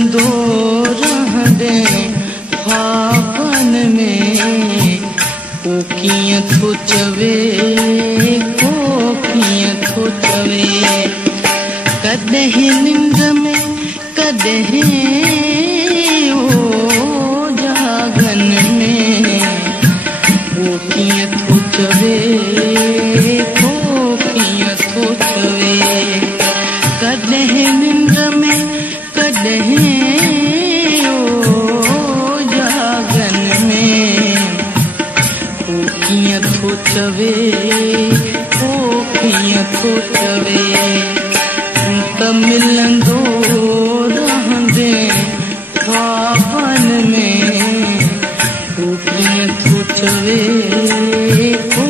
मिलंदो रहंदे ख्वाबन में को कीअं थो चवे को कीअं थो चवे कॾहिं निंड में कॾहिं ओ जागन में को कीअं थो चवे को कीअं थो चवे कॾहिं निंड में कॾहिं ओ जागन में को कीअं थो चवे को कीअं थो चवे त मिलंदो रहंदे ख्वाबन में को कीअं थो चवे को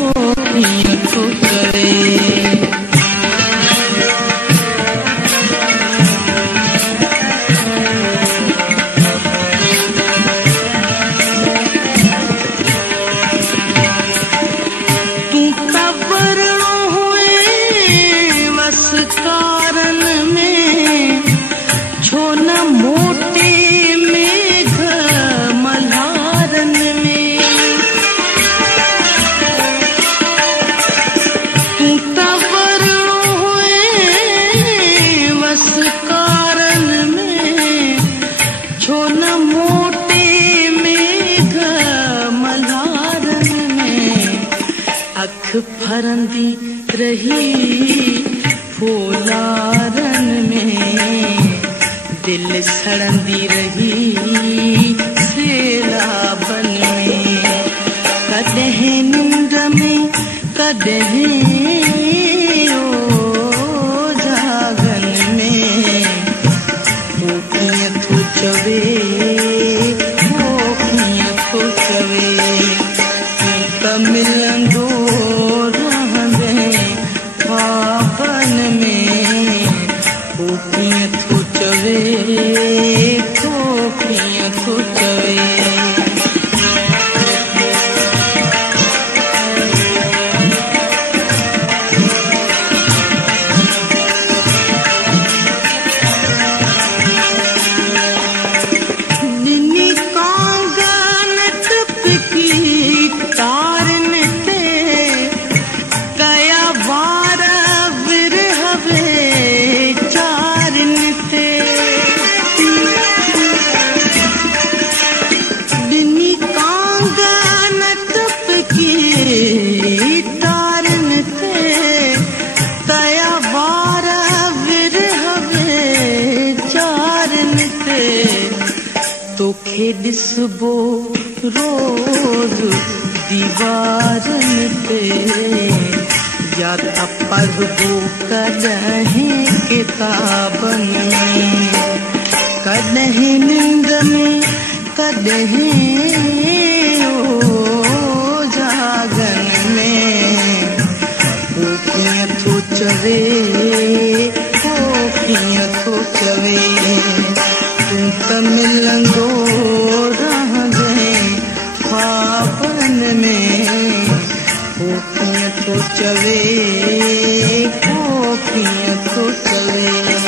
कीअं थो चवे फरंदी रही फूलारन में दिल सड़ंदी रही सैलाबन में कॾहिं निंद में कॾहिं ओ जागन में को कीअं थो चवे को कीअं थो चवे त मिलंदो ख्वाबन में को कीअं थो चवे को कीअं थो चवे ॾिसबो रोज दीवारन ते या त पढ़बो कॾहिं किताबन में कॾहिं निंद में कॾहिं ओ जागन में को कीअं थो चवे को कीअं थो चवे त मिलंदो रहंदे ख्वाबन में को कीअं थो चवे को कीअं थो चवे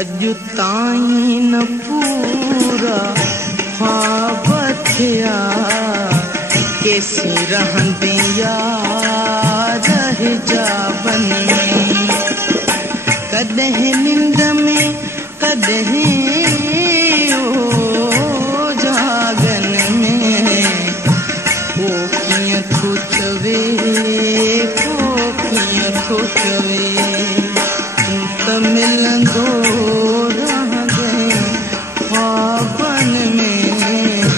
अॼु ताईं न पूरा ख्वाब थिया केसी रहंदे यार हिजाबन में कॾहिं निंद में कॾहिं ओ जागन में को कीअं थो चवे को कीअं थो चवे त मिलंदो रहंदे ख्वाबन में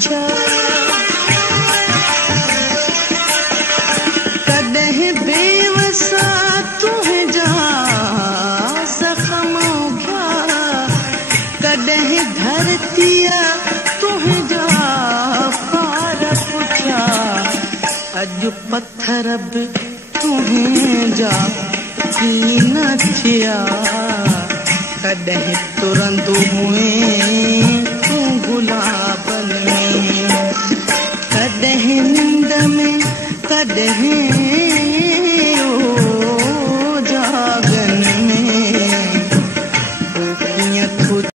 पुछा कॾहिं बेवसा तुंहिंजा ज़ख़्म उघिया कॾहिं धरतीअ तुंहिंजा पार पुठिया अॼु पत्थर बि तुंहिंजा कीन थिया कॾहिं तुरंदो हुएं तूं गुलाबनि में कॾहिं निंड में कॾहिं